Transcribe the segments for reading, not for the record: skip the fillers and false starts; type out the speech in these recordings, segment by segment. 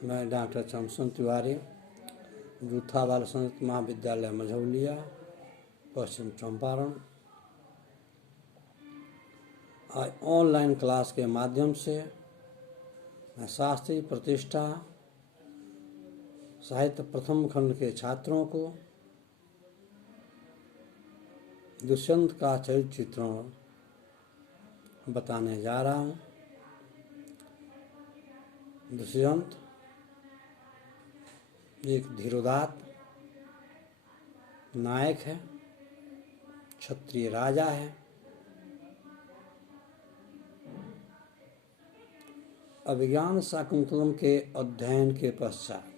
मैं डॉक्टर चमसुन तिवारी, जूथा बाल संस्कृत महाविद्यालय मझौलिया, पश्चिम चंपारण। आज ऑनलाइन क्लास के माध्यम से मैं शास्त्रीय प्रतिष्ठा साहित्य प्रथम खंड के छात्रों को दुष्यंत का चरित्र चित्रण बताने जा रहा हूँ। दुष्यंत एक धीरोदात्त नायक है, क्षत्रिय राजा है। अभिज्ञान शाकुंतलम के अध्ययन के पश्चात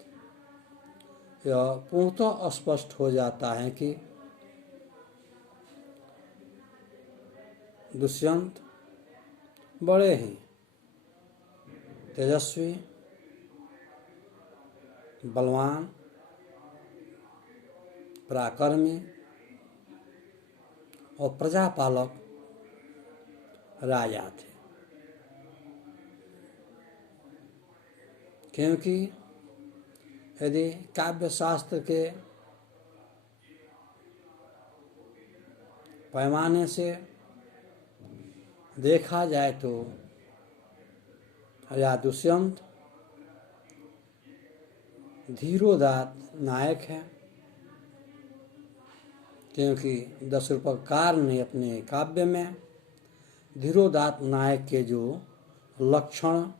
यह पूर्णतः स्पष्ट हो जाता है कि दुष्यंत बड़े ही तेजस्वी, बलवान, पराक्रमी और प्रजापालक राजा थे। क्योंकि यदि काव्य शास्त्र के पैमाने से देखा जाए तो राजा दुष्यंत धीरोदात्त नायक है। क्योंकि दशरूपकार ने अपने काव्य में धीरोदात्त नायक के जो लक्षण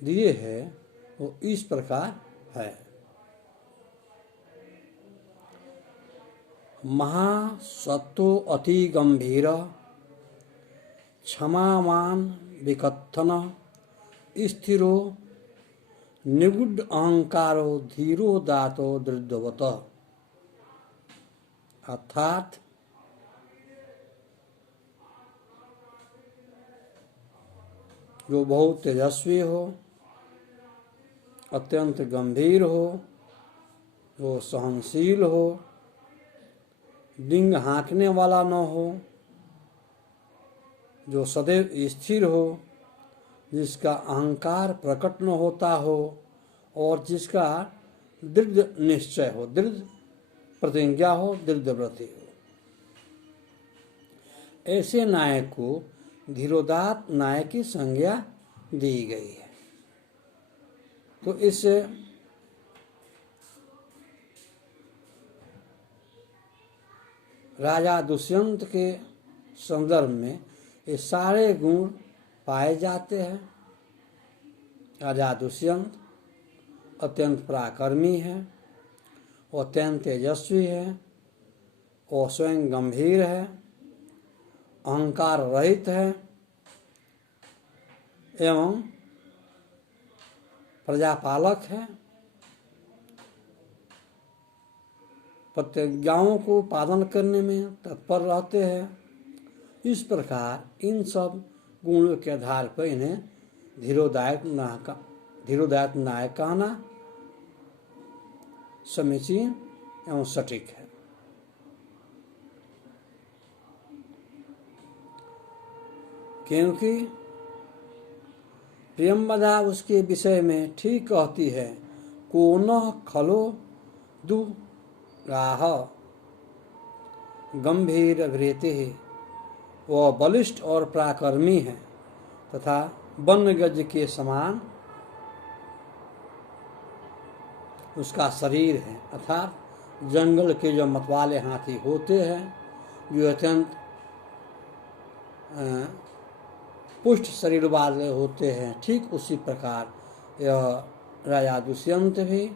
दिए हैं वो इस प्रकार है। महासत्तो अति गंभीर, क्षमावान विकथन, स्थिरो निगुड अहंकारो धीरोदातो दृढ़वत। अर्थात जो बहुत तेजस्वी हो, अत्यंत गंभीर हो, वो सहनशील हो, डिंग हाँकने वाला न हो, जो सदैव स्थिर हो, जिसका अहंकार प्रकट न होता हो और जिसका दृढ़ निश्चय हो, दृढ़ प्रतिज्ञा हो, दृढ़ व्रति हो, ऐसे नायक को धीरोदात्त नायक की संज्ञा दी गई है। तो इस राजा दुष्यंत के संदर्भ में ये सारे गुण पाए जाते हैं। राजा दुष्यंत अत्यंत पराक्रमी है, अत्यंत तेजस्वी है, और स्वयं गंभीर है, अहंकार रहित है एवं प्रजापालक है, प्रतिज्ञाओं को पालन करने में तत्पर रहते हैं। इस प्रकार इन सब गुणों के आधार पर इन्हें धीरोदात्त नायक कहना समीचीन एवं सटीक है। क्योंकि प्रियंवदा उसके विषय में ठीक कहती है, को न खलो दुराह गंभीर वृत्ति, वह बलिष्ठ और पराक्रमी है तथा वन गज के समान उसका शरीर है। अर्थात जंगल के जो मतवाले हाथी होते हैं, जो अत्यंत पुष्ट शरीर वाले होते हैं, ठीक उसी प्रकार यह राजा दुष्यंत भी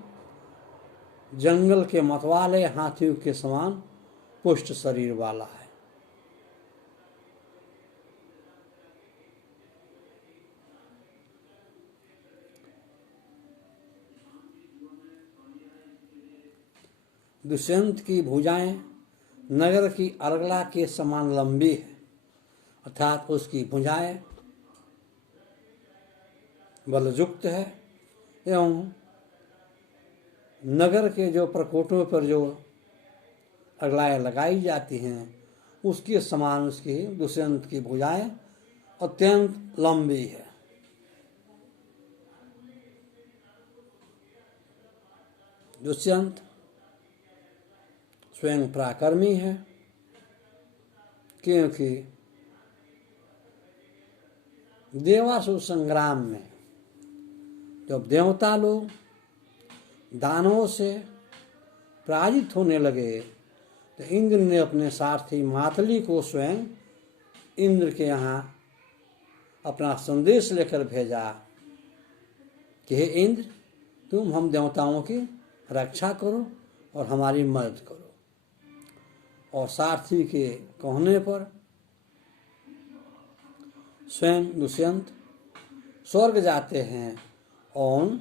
जंगल के मतवाले हाथियों के समान पुष्ट शरीर वाला है। दुष्यंत की भुजाएं नगर की अर्गला के समान लंबी है। अर्थात उसकी भुजाएं बलयुक्त है एवं नगर के जो प्रकोटों पर जो अर्गलाएं लगाई जाती हैं उसके समान उसकी दुष्यंत की भुजाएं अत्यंत लंबी है। दुष्यंत स्वयं पराक्रमी है, क्योंकि देवासुर संग्राम में जब देवता लोग दानवों से पराजित होने लगे तो इंद्र ने अपने सारथी मातली को स्वयं इंद्र के यहाँ अपना संदेश लेकर भेजा कि हे इंद्र, तुम हम देवताओं की रक्षा करो और हमारी मदद करो। और सारथी के कहने पर स्वयं दुष्यंत स्वर्ग जाते हैं और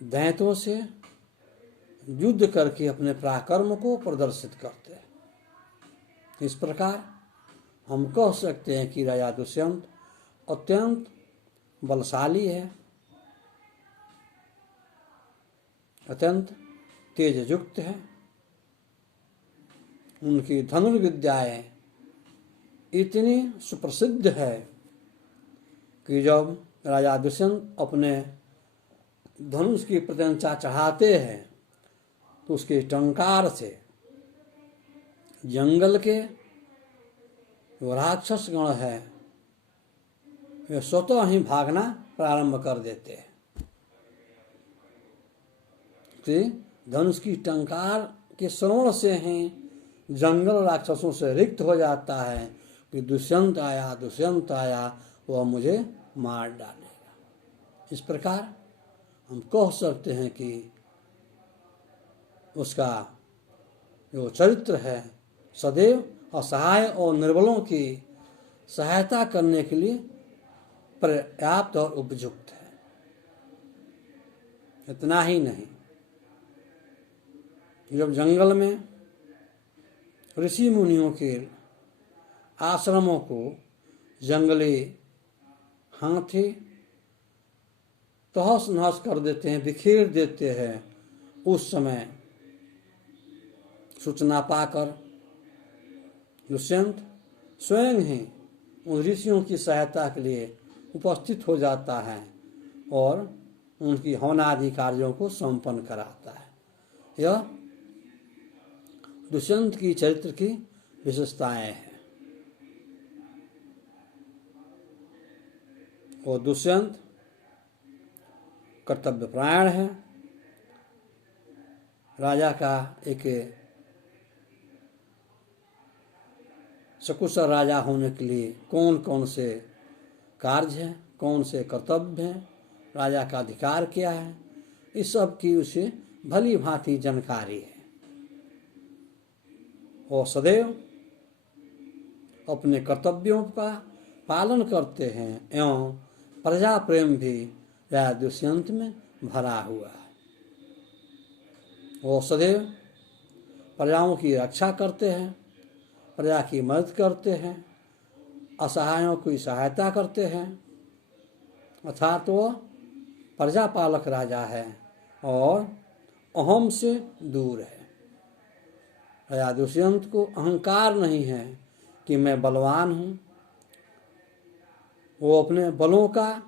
दैत्यों से युद्ध करके अपने पराक्रम को प्रदर्शित करते हैं। इस प्रकार हम कह सकते हैं कि राजा दुष्यंत अत्यंत बलशाली है, अत्यंत तेज युक्त है। उनकी धनुर्विद्याएं इतनी सुप्रसिद्ध है कि जब राजा दुष्यंत अपने धनुष की प्रत्यंचा चढ़ाते हैं तो उसके टंकार से जंगल के जो राक्षस गण है वे स्वतः ही भागना प्रारंभ कर देते हैं। धनुष की टंकार के श्रवण से ही जंगल राक्षसों से रिक्त हो जाता है कि दुष्यंत आया, वह मुझे मार डालेगा। इस प्रकार हम कह सकते हैं कि उसका जो चरित्र है सदैव असहाय और निर्बलों की सहायता करने के लिए पर्याप्त और उपयुक्त है। इतना ही नहीं, जब जंगल में ऋषि मुनियों के आश्रमों को जंगली हाथी तहस नहस कर देते हैं, बिखेर देते हैं, उस समय सूचना पाकर दुष्यंत स्वयं ही उन ऋषियों की सहायता के लिए उपस्थित हो जाता है और उनकी हवनादि कार्यों को संपन्न कराता है। यह दुष्यंत की चरित्र की विशेषताएं हैं। और दुष्यंत कर्तव्यपरायण है। राजा का एक सकुशल राजा होने के लिए कौन कौन से कार्य हैं, कौन से कर्तव्य हैं, राजा का अधिकार क्या है, इस सब की उसे भली भांति जानकारी है। और सदैव अपने कर्तव्यों का पालन करते हैं एवं प्रजा प्रेम भी राजा दुष्यंत में भरा हुआ है। वो सदैव प्रजाओं की रक्षा करते हैं, प्रजा की मदद करते हैं, असहायों की सहायता करते हैं, अर्थात वो प्रजापालक राजा है और अहम से दूर है। राजा दुष्यंत को अहंकार नहीं है कि मैं बलवान हूँ। वो अपने बलों का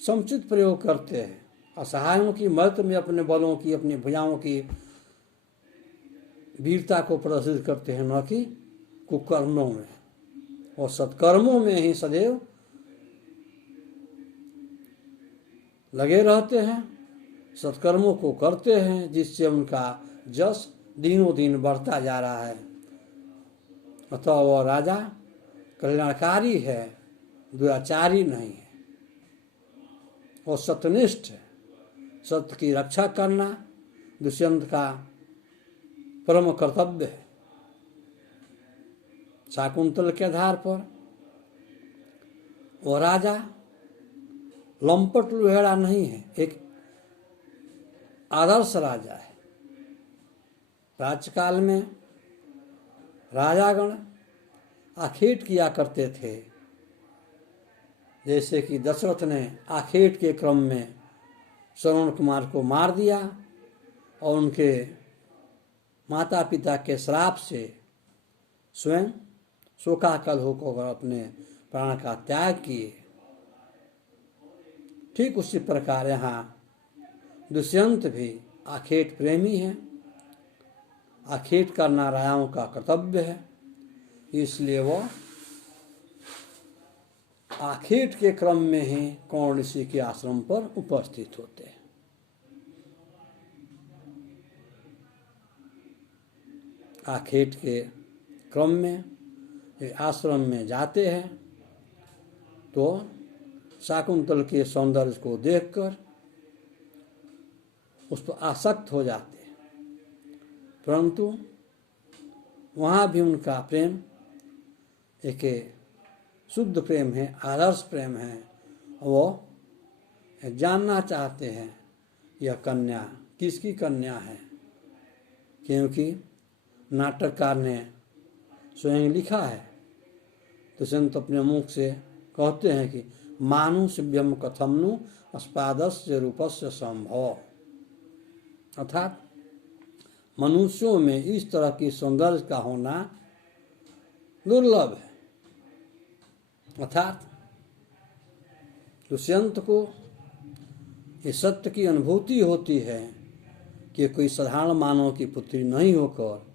समुचित प्रयोग करते हैं, असहायों की मदद में अपने बलों की, अपनी भुजाओं की वीरता को प्रदर्शित करते हैं, न कि कुकर्मों में। और सत्कर्मों में ही सदैव लगे रहते हैं, सत्कर्मों को करते हैं, जिससे उनका जस दिनों दिन बढ़ता जा रहा है। अतः वह राजा कल्याणकारी है, दुराचारी नहीं है। और सत्यनिष्ठ है। सत्य की रक्षा करना दुष्यंत का परम कर्तव्य है। शाकुंतल के आधार पर वह राजा लंपट लुहेड़ा नहीं है, एक आदर्श राजा है। प्राचीन काल में राजागण आखेट किया करते थे, जैसे कि दशरथ ने आखेट के क्रम में श्रवण कुमार को मार दिया और उनके माता पिता के श्राप से स्वयं शोकाकुल होकर अपने प्राण का त्याग किए। ठीक उसी प्रकार यहाँ दुष्यंत भी आखेट प्रेमी है। आखेट करना राजाओं का कर्तव्य है, इसलिए वो आखेट के क्रम में ही कौन ऋषि के आश्रम पर उपस्थित होते हैं। आखेट के क्रम में आश्रम में जाते हैं तो शाकुंतल के सौंदर्य को देखकर उस पर आसक्त हो जाते हैं, परंतु वहाँ भी उनका प्रेम एक शुद्ध प्रेम है, आदर्श प्रेम है। वो जानना चाहते हैं यह कन्या किसकी कन्या है, क्योंकि नाटककार ने स्वयं लिखा है। तो संत अपने मुख से कहते हैं कि मानुष्यव्यम कथमनु अस्पादस्य रूपस्य संभव, अर्थात मनुष्यों में इस तरह की सौंदर्य का होना दुर्लभ है। अर्थात दुष्यंत को इस सत्य की अनुभूति होती है कि कोई साधारण मानव की पुत्री नहीं होकर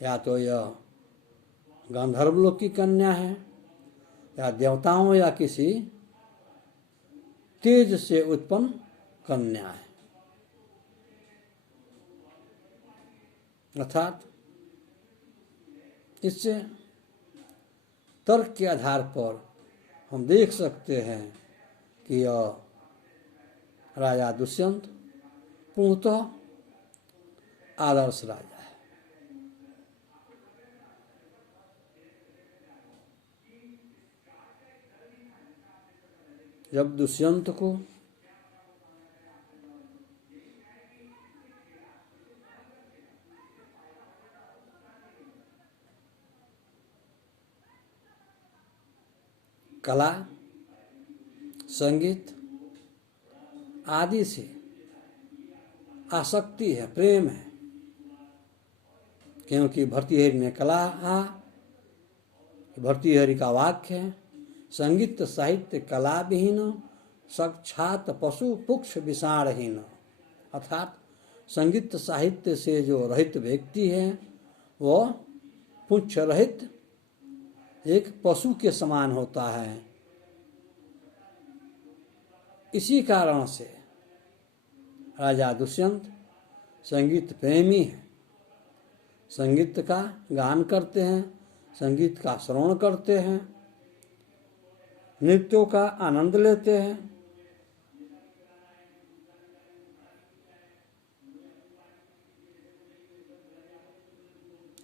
या तो यह गंधर्व लोक की कन्या है या देवताओं या किसी तेज से उत्पन्न कन्या है। अर्थात इससे तर्क के आधार पर हम देख सकते हैं कि यह राजा दुष्यंत पूर्णतः आदर्श राजा है। जब दुष्यंत को कला, संगीत आदि से आसक्ति है, प्रेम है, क्योंकि भर्तृहरि ने कहा, भर्तृहरि का वाक्य है, संगीत साहित्य कला विहीन साक्षात पशु पुक्ष विषाणहीन। अर्थात संगीत साहित्य से जो रहित व्यक्ति है वह पुच्छ रहित एक पशु के समान होता है। इसी कारण से राजा दुष्यंत संगीत प्रेमी है, संगीत का गान करते हैं, संगीत का श्रवण करते हैं, नृत्यों का आनंद लेते हैं।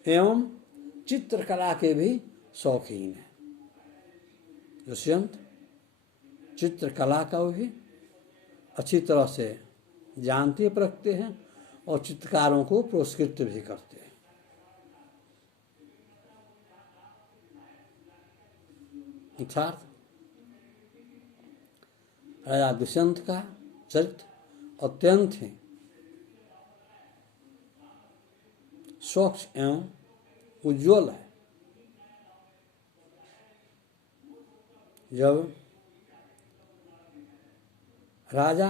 एवं चित्रकला के भी शौकीन है। दुष्यंत चित्रकला का भी अच्छी तरह से जानते परखते हैं और चित्रकारों को पुरस्कृत भी करते हैं। अर्थात राजा दुष्यंत का चरित्र अत्यंत ही स्वच्छ एवं उज्ज्वल है। जब राजा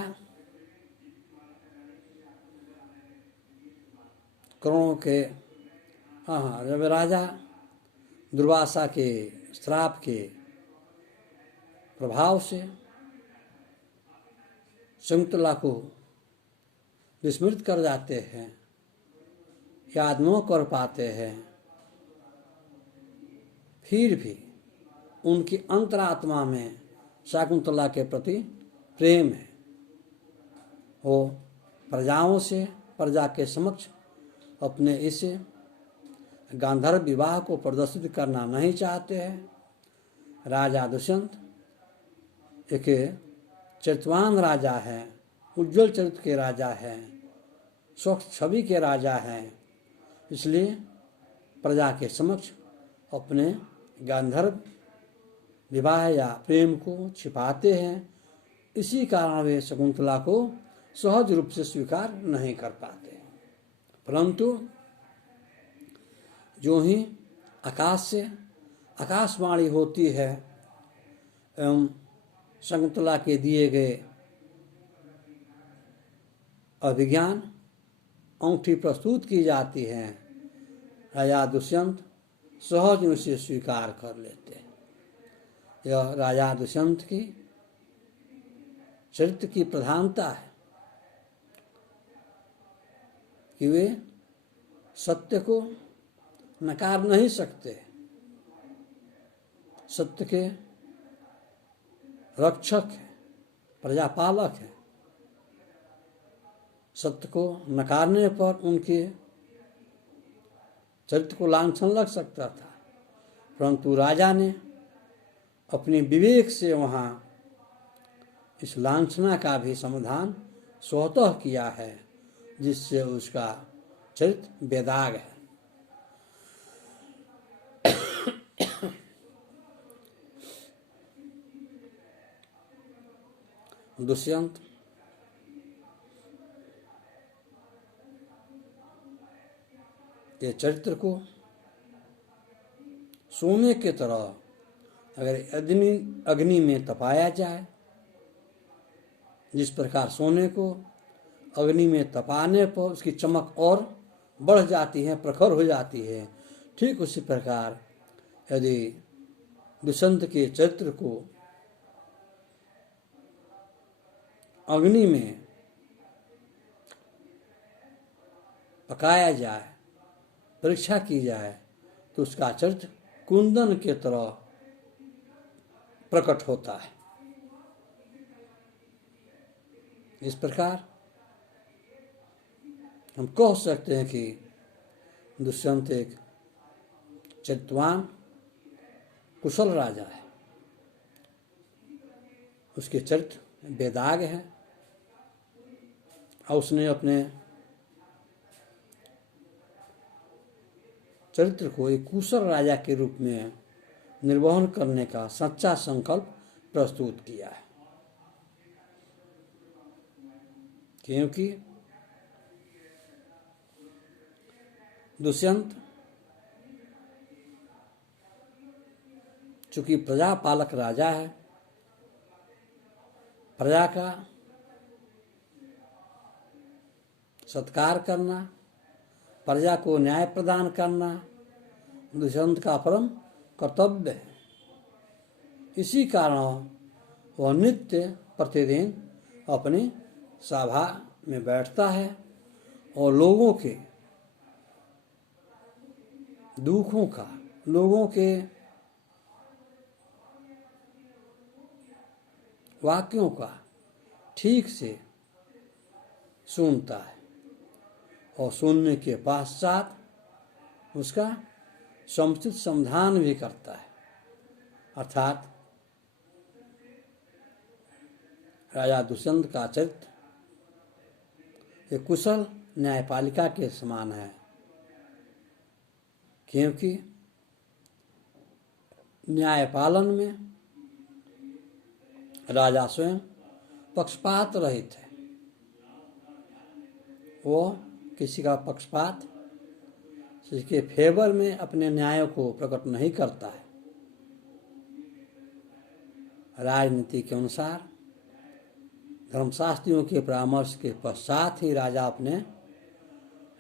करोड़ों के जब राजा दुर्वासा के श्राप के प्रभाव से शकुंतला को विस्मृत कर जाते हैं, याद न कर पाते हैं, फिर भी उनकी अंतरात्मा में शकुंतला के प्रति प्रेम है। वो प्रजाओं से, प्रजा के समक्ष अपने इस गांधर्व विवाह को प्रदर्शित करना नहीं चाहते हैं। राजा दुष्यंत एक चरित्रवान राजा है, उज्ज्वल चरित्र के राजा हैं, स्वच्छ छवि के राजा हैं, इसलिए प्रजा के समक्ष अपने गांधर्व विवाह या प्रेम को छिपाते हैं। इसी कारण वे शकुंतला को सहज रूप से स्वीकार नहीं कर पाते। परंतु जो ही आकाश से आकाशवाणी होती है एवं शकुंतला के दिए गए अभिज्ञान अंगूठी प्रस्तुत की जाती है, राजा दुष्यंत सहज में उसे स्वीकार कर लेते हैं। यह राजा दुष्यंत की चरित्र की प्रधानता है कि वे सत्य को नकार नहीं सकते, सत्य के रक्षक हैं, प्रजापालक हैं। सत्य को नकारने पर उनके चरित्र को लांछन लग सकता था, परंतु राजा ने अपने विवेक से वहाँ इस लांछना का भी समाधान स्वतः किया है, जिससे उसका चरित्र बेदाग है। दुष्यंत के चरित्र को सोने के तरह अगर अग्नि में तपाया जाए, जिस प्रकार सोने को अग्नि में तपाने पर उसकी चमक और बढ़ जाती है, प्रखर हो जाती है, ठीक उसी प्रकार यदि दुष्यंत के चरित्र को अग्नि में पकाया जाए, परीक्षा की जाए, तो उसका चरित्र कुंदन के तरह प्रकट होता है। इस प्रकार हम कह सकते हैं कि दुष्यंत एक चरित्रवान कुशल राजा है। उसके चरित्र बेदाग है और उसने अपने चरित्र को एक कुशल राजा के रूप में निर्वहन करने का सच्चा संकल्प प्रस्तुत किया है, क्योंकि दुष्यंत चूंकि प्रजा पालक राजा है, प्रजा का सत्कार करना, प्रजा को न्याय प्रदान करना दुष्यंत का परम कर्तव्य है। इसी कारण वह नित्य प्रतिदिन अपनी सभा में बैठता है और लोगों के दुखों का, लोगों के वाक्यों का ठीक से सुनता है और सुनने के पश्चात उसका समुचित समाधान भी करता है। अर्थात राजा दुष्यंत का चरित्र एक कुशल न्यायपालिका के समान है, क्योंकि न्यायपालन में राजा स्वयं पक्षपात रहित है। वो किसी का पक्षपात, किसी के फेवर में अपने न्याय को प्रकट नहीं करता है। राजनीति के अनुसार धर्मशास्त्रियों के परामर्श के पश्चात ही राजा अपने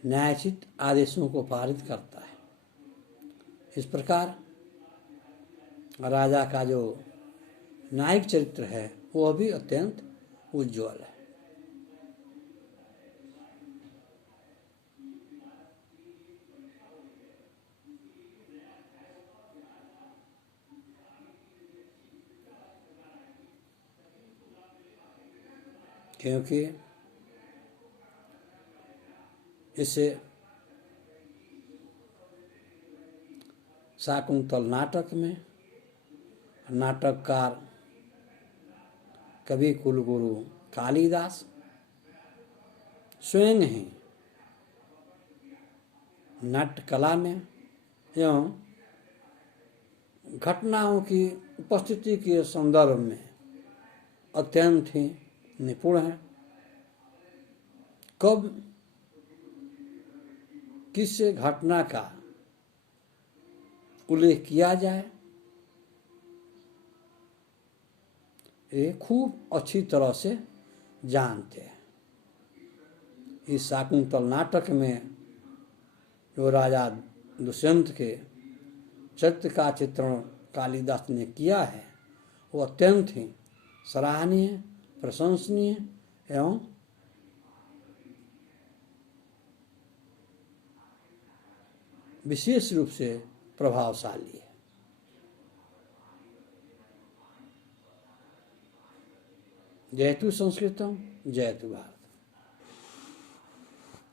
न्यायोचित आदेशों को पारित करता है। इस प्रकार राजा का जो न्यायिक चरित्र है वह भी अत्यंत उज्ज्वल है। क्योंकि इसे शाकुंतल नाटक में नाटककार कवि कुलगुरु कालिदास स्वयं ही नाट्यकला में एवं घटनाओं की उपस्थिति के संदर्भ में अत्यंत ही निपुण है। कब किस घटना का उल्लेख किया जाए ये खूब अच्छी तरह से जानते हैं। इस शाकुंतल नाटक में जो राजा दुष्यंत के चरित्र का चित्रण कालिदास ने किया है वो अत्यंत ही सराहनीय, प्रशंसनीय एवं विशेष रूप से प्रभावशाली है। जयतु संस्कृतम, जयतु भारत।